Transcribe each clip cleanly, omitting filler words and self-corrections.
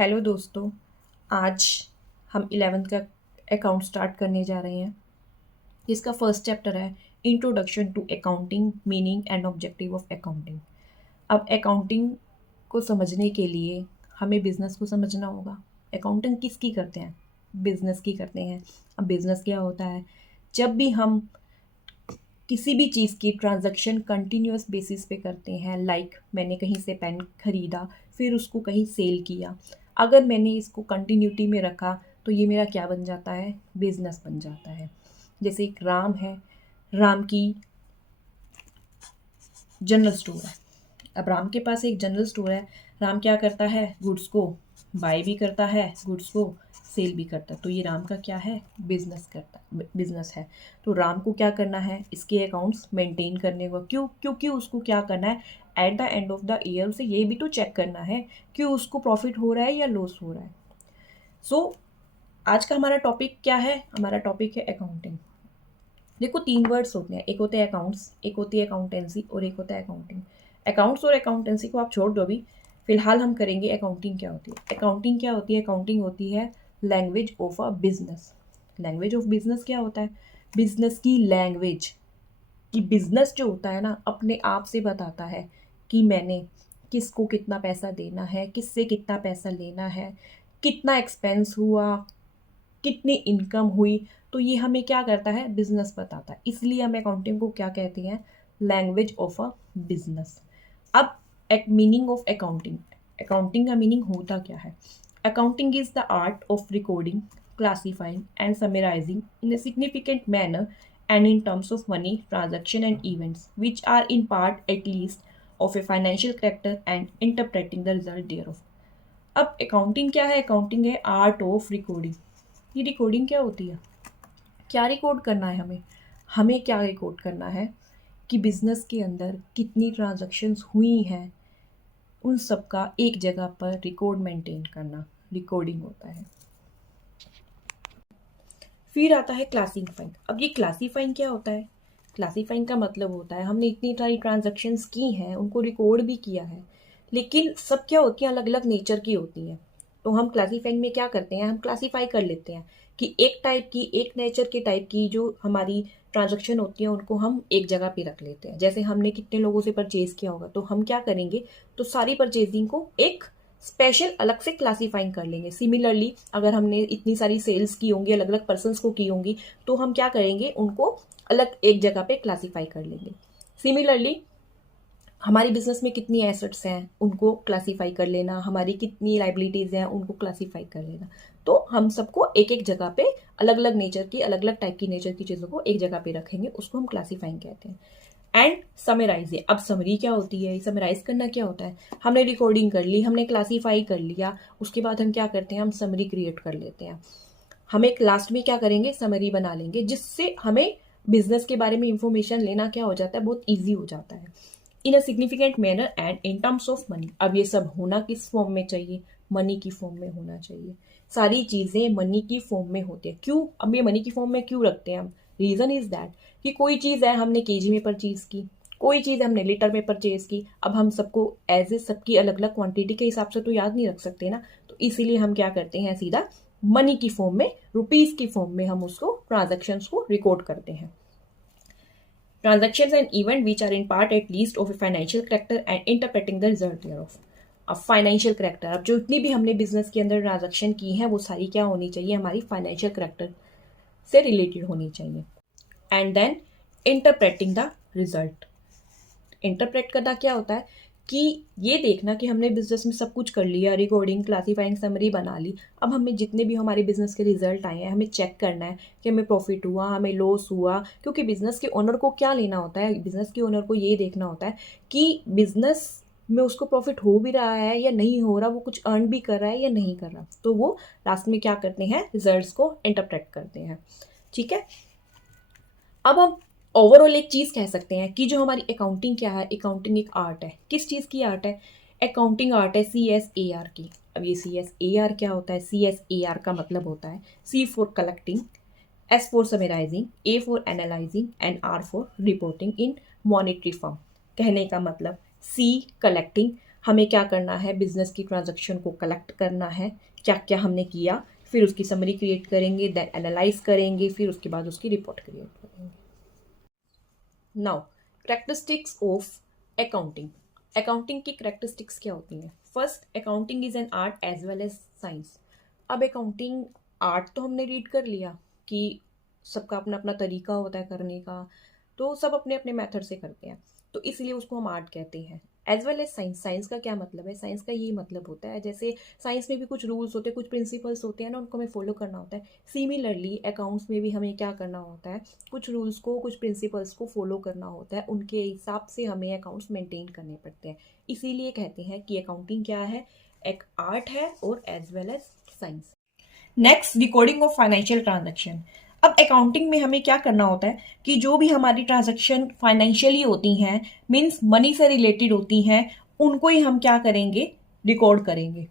Hello दोस्तों। आज हम 11th का अकाउंट स्टार्ट करने जा रहे हैं। इसका फर्स्ट चैप्टर है introduction to accounting, meaning and objective of accounting. अब अकाउंटिंग को समझने के लिए हमें बिजनेस को समझना होगा। अकाउंटिंग किसकी करते हैं? बिजनेस की करते हैं। अब बिजनेस क्या होता है? जब भी हम किसी भी चीज़ की ट्रांजैक्शन कंटिन्यूअस बेसिस पे करते हैं, लाइक मैंने कहीं से पेन खरीदा, फिर उसको कहीं सेल किया, अगर मैंने इसको कंटिन्यूटी में रखा तो ये मेरा क्या बन जाता है? बिजनेस बन जाता है। जैसे एक राम है, राम की जनरल स्टोर है। अब राम के पास एक जनरल स्टोर है। राम क्या करता है? गुड्स को बाय भी करता है, गुड्स को सेल भी करता है। तो ये राम का क्या है? बिजनेस है। तो राम को क्या करना है? इसके अकाउंट्स मेंटेन करने को। क्यों? क्योंकि उसको क्या करना है? At the end of the year उसे ये भी तो चेक करना है कि उसको प्रॉफिट हो रहा है या लॉस हो रहा है। सो आज का हमारा टॉपिक क्या है? हमारा टॉपिक है अकाउंटिंग। देखो, तीन वर्ड्स होते हैं, एक होते हैं अकाउंट्स, एक होती है अकाउंटेंसी और एक होता है अकाउंटिंग। अकाउंट्स और अकाउंटेंसी को आप छोड़ दो अभी, फिलहाल हम करेंगे अकाउंटिंग क्या होती है। अकाउंटिंग क्या होती है? अकाउंटिंग होती है language of a business. Language of business क्या होता है? बिजनेस की लैंग्वेज। कि बिजनेस जो होता है ना, अपने आप से बताता है कि मैंने किसको कितना पैसा देना है, किससे कितना पैसा लेना है, कितना एक्सपेंस हुआ, कितनी इनकम हुई। तो ये हमें क्या करता है? बिजनेस बताता है। इसलिए हम अकाउंटिंग को क्या कहते हैं? Language of a business. अब एक मीनिंग ऑफ अकाउंटिंग। अकाउंटिंग का मीनिंग होता क्या है? Accounting is the art of recording, classifying and summarizing in a significant manner and in terms of money, transaction and events which are in part at least of a financial character and interpreting the result thereof। अब accounting क्या है? Accounting है art of recording. ये recording क्या होती है? क्या record करना है हमें? हमें क्या रिकॉर्ड करना है कि बिजनेस के अंदर कितनी ट्रांजैक्शंस हुई हैं, उन सब का एक जगह पर रिकॉर्ड मेंटेन करना रिकॉर्डिंग होता है। फिर आता है क्लासीफाइंग। अब ये क्लासीफाइंग क्या होता है? क्लासीफाइंग का मतलब होता है हमने इतनी सारी ट्रांजैक्शंस की हैं, उनको रिकॉर्ड भी किया है, लेकिन सब क्या होती हैं? अलग अलग नेचर की होती हैं। तो हम क्लासीफाइंग में क्या करते हैं? हम क्लासीफाई कर लेते हैं कि एक टाइप की, एक नेचर के टाइप की जो हमारी ट्रांजैक्शन होती है उनको हम एक जगह पे रख लेते हैं। जैसे हमने कितने लोगों से परचेज किया होगा, तो हम क्या करेंगे? तो सारी परचेजिंग को एक स्पेशल अलग से क्लासीफाइंग कर लेंगे। सिमिलरली अगर हमने इतनी सारी सेल्स की होंगी, अलग अलग पर्सन को की होंगी, तो हम क्या करेंगे? उनको अलग एक जगह पे क्लासीफाई कर लेंगे। सिमिलरली हमारी बिजनेस में कितनी एसेट्स हैं उनको क्लासीफाई कर लेना, हमारी कितनी लाइबिलिटीज हैं उनको क्लासीफाई कर लेना। तो हम सबको एक एक जगह पे अलग अलग नेचर की, अलग अलग टाइप की नेचर की चीज़ों को एक जगह पे रखेंगे, उसको हम क्लासीफाइंग कहते हैं। And summarise. अब समरी क्या होती है? समराइज करना क्या होता है? हमने रिकॉर्डिंग कर ली, हमने क्लासीफाई कर लिया, उसके बाद हम क्या करते हैं? हम समरी क्रिएट कर लेते हैं। हम एक लास्ट में क्या करेंगे? समरी बना लेंगे, जिससे हमें बिजनेस के बारे में इंफॉर्मेशन लेना क्या हो जाता है? बहुत ईजी हो जाता है। In a significant manner and in terms of money. अब ये सब होना किस फॉर्म में चाहिए? मनी की फॉर्म में होना चाहिए। सारी चीजें मनी की फॉर्म में होती है। क्यों? अब ये मनी की फॉर्म में क्यों रखते हैं हम? रीजन इज दैट कि कोई चीज है हमने केजी में परचेज की, कोई चीज हमने लीटर में परचेज की, अब हम सबको एज ए सबकी अलग अलग क्वांटिटी के हिसाब से तो याद नहीं रख सकते ना। तो इसीलिए हम क्या करते हैं? सीधा मनी की फॉर्म में, रुपीज की फॉर्म में हम उसको ट्रांजेक्शन्स को रिकॉर्ड करते हैं। Transactions and event which are in part at least of a financial character and interpreting the result thereof। अब फाइनेंशियल करेक्टर, अब जो इतनी भी हमने बिजनेस के अंदर ट्रांजैक्शन की है वो सारी क्या होनी चाहिए? हमारी फाइनेंशियल करेक्टर से रिलेटेड होनी चाहिए। And then interpreting the result. Interpret करना क्या होता है? कि ये देखना कि हमने बिजनेस में सब कुछ कर लिया, रिकॉर्डिंग, क्लासीफाइंग, समरी बना ली। अब हमें जितने भी हमारे बिजनेस के रिजल्ट आए हैं हमें चेक करना है कि हमें प्रॉफिट हुआ, हमें लॉस हुआ। क्योंकि बिजनेस के ओनर को क्या लेना होता है? बिजनेस के ओनर को ये देखना होता है कि बिजनेस में उसको प्रॉफिट हो भी रहा है या नहीं हो रहा, वो कुछ अर्न भी कर रहा है या नहीं कर रहा। तो वो लास्ट में क्या करते हैं? रिजल्ट्स को इंटरप्रेट करते हैं। ठीक है। अब हम ओवरऑल एक चीज कह सकते हैं कि जो हमारी अकाउंटिंग क्या है? अकाउंटिंग एक आर्ट है। किस चीज की आर्ट है? अकाउंटिंग आर्ट है CSAR की। अब ये CSAR क्या होता है? CSAR का मतलब होता है C for collecting, S for summarising, A for analysing and R for reporting in monetary form. कहने का मतलब C कलेक्टिंग, हमें क्या करना है, बिजनेस की ट्रांजैक्शन को कलेक्ट करना है, क्या क्या हमने किया, फिर उसकी समरी क्रिएट करेंगे, देन एनालाइज करेंगे, फिर उसके बाद उसकी रिपोर्ट क्रिएट करेंगे। Now characteristics of accounting. Accounting की करेक्टरिस्टिक्स क्या होती हैं? First, accounting is an art as well as science. अब अकाउंटिंग आर्ट तो हमने रीड कर लिया कि सबका अपना अपना तरीका होता है करने का, तो सब अपने अपने मेथड से करते हैं, तो इसलिए उसको हम आर्ट कहते हैं। As well as science, science का क्या मतलब है? साइंस का यही मतलब होता है, जैसे साइंस में भी कुछ रूल्स होते हैं, कुछ प्रिंसिपल्स होते हैं ना, उनको हमें फॉलो करना होता है। सिमिलरली अकाउंट्स में भी हमें क्या करना होता है, कुछ रूल्स को, कुछ प्रिंसिपल्स को फॉलो करना होता है, उनके हिसाब से हमें अकाउंट्स मेंटेन करने पड़ते हैं। इसीलिए कहते हैं कि अकाउंटिंग क्या है, एक आर्ट है और as well as science. Next, recording of financial transaction. अब अकाउंटिंग में हमें क्या करना होता है कि जो भी हमारी ट्रांजैक्शन फाइनेंशियली होती हैं, मीन्स मनी से रिलेटेड होती हैं, उनको ही हम क्या करेंगे, रिकॉर्ड करेंगे।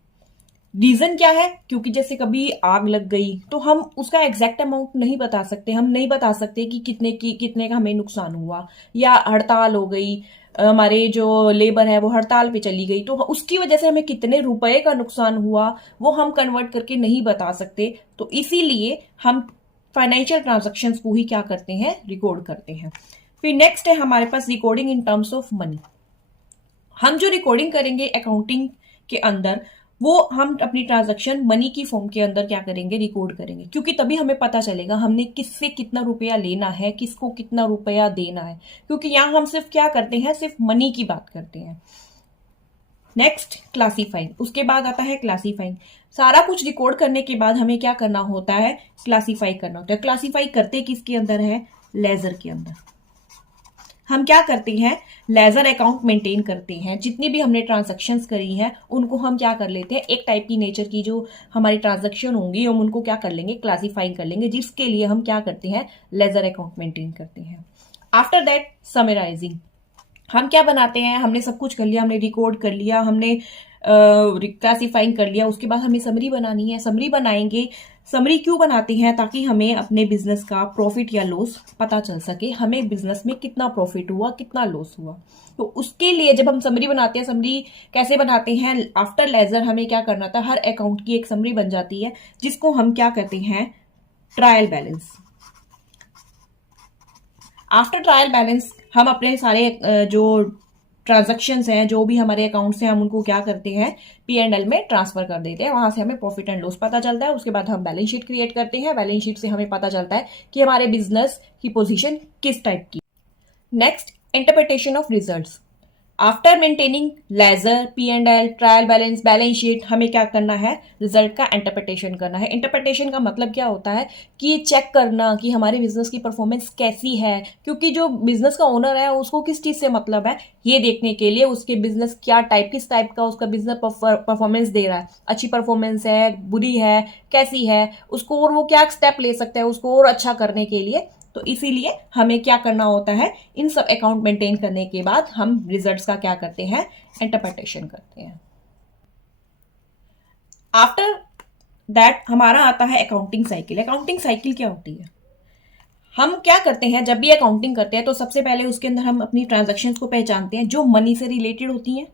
रीजन क्या है? क्योंकि जैसे कभी आग लग गई तो हम उसका एग्जैक्ट अमाउंट नहीं बता सकते, हम नहीं बता सकते कि कितने का हमें नुकसान हुआ, या हड़ताल हो गई, हमारे जो लेबर है वो हड़ताल पे चली गई, तो उसकी वजह से हमें कितने रुपए का नुकसान हुआ वो हम कन्वर्ट करके नहीं बता सकते। तो इसीलिए हम फाइनेंशियल ट्रांजेक्शन्स को ही क्या करते हैं, रिकॉर्ड करते हैं। फिर नेक्स्ट है हमारे पास recording in terms of money. हम जो रिकॉर्डिंग करेंगे अकाउंटिंग के अंदर, वो हम अपनी ट्रांजैक्शन मनी की फॉर्म के अंदर क्या करेंगे, रिकॉर्ड करेंगे, क्योंकि तभी हमें पता चलेगा हमने किससे कितना रुपया लेना है, किसको कितना रुपया देना है, क्योंकि यहां हम सिर्फ क्या करते हैं, सिर्फ मनी की बात करते हैं। Next, classifying. उसके बाद आता है क्लासीफाइंग। सारा कुछ रिकॉर्ड करने के बाद हमें क्या करना होता है, क्लासीफाई करना होता है। क्लासीफाई करते किसके अंदर है, लेजर के अंदर। हम क्या करते हैं, लेजर अकाउंट मेंटेन करते हैं। जितनी भी हमने ट्रांजैक्शंस करी हैं उनको हम क्या कर लेते हैं, एक टाइप की नेचर की जो हमारी ट्रांजैक्शन होंगी हम उनको क्या कर लेंगे, क्लासीफाई कर लेंगे, जिसके लिए हम क्या करते हैं, लेजर अकाउंट मेंटेन करते हैं। After that, summarising. हम क्या बनाते हैं, हमने सब कुछ कर लिया, हमने रिकॉर्ड कर लिया, हमने क्लासीफाइंग कर लिया, उसके बाद हमें समरी बनानी है। समरी बनाएंगे। समरी क्यों बनाते हैं, ताकि हमें अपने बिजनेस का प्रॉफिट या लॉस पता चल सके, हमें बिजनेस में कितना प्रॉफिट हुआ, कितना लॉस हुआ। तो उसके लिए जब हम समरी बनाते हैं, समरी कैसे बनाते हैं, आफ्टर लेजर हमें क्या करना था, हर अकाउंट की एक समरी बन जाती है, जिसको हम क्या कहते हैं, trial balance. After trial balance हम अपने सारे जो ट्रांजैक्शंस हैं, जो भी हमारे अकाउंट्स हैं, हम उनको क्या करते हैं, P&L में ट्रांसफर कर देते हैं। वहां से हमें प्रॉफिट एंड लॉस पता चलता है। उसके बाद हम बैलेंस शीट क्रिएट करते हैं। बैलेंस शीट से हमें पता चलता है कि हमारे बिजनेस की पोजीशन किस टाइप की। Next, interpretation of results. After maintaining ledger, P&L, trial balance, balance sheet, हमें क्या करना है, रिजल्ट का इंटरप्रिटेशन करना है। इंटरप्रिटेशन का मतलब क्या होता है कि चेक करना कि हमारे बिजनेस की परफॉर्मेंस कैसी है, क्योंकि जो बिजनेस का ओनर है उसको किस चीज से मतलब है, ये देखने के लिए उसके बिजनेस क्या टाइप, किस टाइप का उसका बिजनेस परफॉर्मेंस दे रहा है, अच्छी परफॉर्मेंस है, बुरी है, कैसी है, उसको और वो क्या स्टेप ले सकता है उसको और अच्छा करने के लिए। तो इसीलिए हमें क्या करना होता है, इन सब अकाउंट मेंटेन करने के बाद हम रिजल्ट्स का क्या करते हैं, इंटरप्रिटेशन करते हैं। आफ्टर दैट हमारा आता है अकाउंटिंग साइकिल। अकाउंटिंग साइकिल क्या होती है, हम क्या करते हैं जब भी अकाउंटिंग करते हैं तो सबसे पहले उसके अंदर हम अपनी ट्रांजैक्शंस को पहचानते हैं जो मनी से रिलेटेड होती हैं।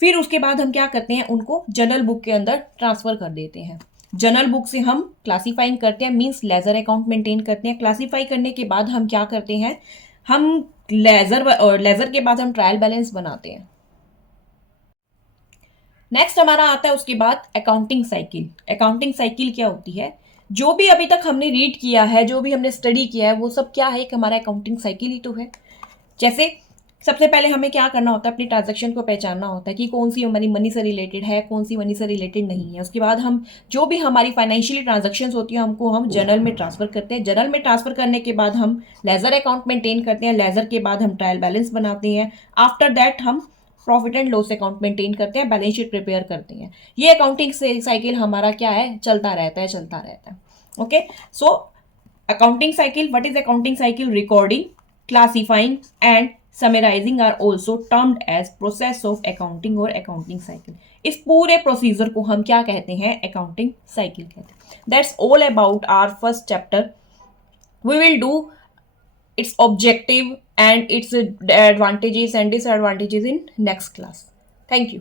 फिर उसके बाद हम क्या करते हैं, उनको जर्नल बुक के अंदर ट्रांसफर कर देते हैं। जर्नल बुक से हम क्लासीफाइंग करते हैं, मींस लेजर अकाउंट मेंटेन करते हैं। क्लासीफाई करने के बाद हम क्या करते हैं, हम लेजर के बाद हम ट्रायल बैलेंस बनाते हैं। नेक्स्ट हमारा आता है उसके बाद अकाउंटिंग साइकिल। अकाउंटिंग साइकिल क्या होती है, जो भी अभी तक हमने रीड किया है, जो भी हमने स्टडी किया है, वो सब क्या है, एक हमारा अकाउंटिंग साइकिल ही तो है। जैसे सबसे पहले हमें क्या करना होता है, अपनी ट्रांजैक्शन को पहचानना होता है कि कौन सी हमारी मनी से रिलेटेड है, कौन सी मनी से रिलेटेड नहीं है। उसके बाद हम जो भी हमारी फाइनेंशियली ट्रांजैक्शंस होती है हमको हम जर्नल में ट्रांसफर करते हैं। जर्नल में ट्रांसफर करने के बाद हम लेजर अकाउंट मेंटेन करते हैं। लेजर के बाद हम ट्रायल बैलेंस बनाते हैं। आफ्टर दैट हम profit and loss account maintain करते हैं, बैलेंस शीट प्रिपेयर करते हैं। ये अकाउंटिंग साइकिल हमारा क्या है, चलता रहता है, चलता रहता है। Okay, so accounting cycle, what is accounting cycle, recording, classifying and summarizing are also termed as process of accounting or accounting cycle. इस पूरे प्रोसीजर को हम क्या कहते हैं, accounting cycle कहते हैं। That's all about our first chapter. We will do its objective and its advantages and disadvantages in next class. Thank you.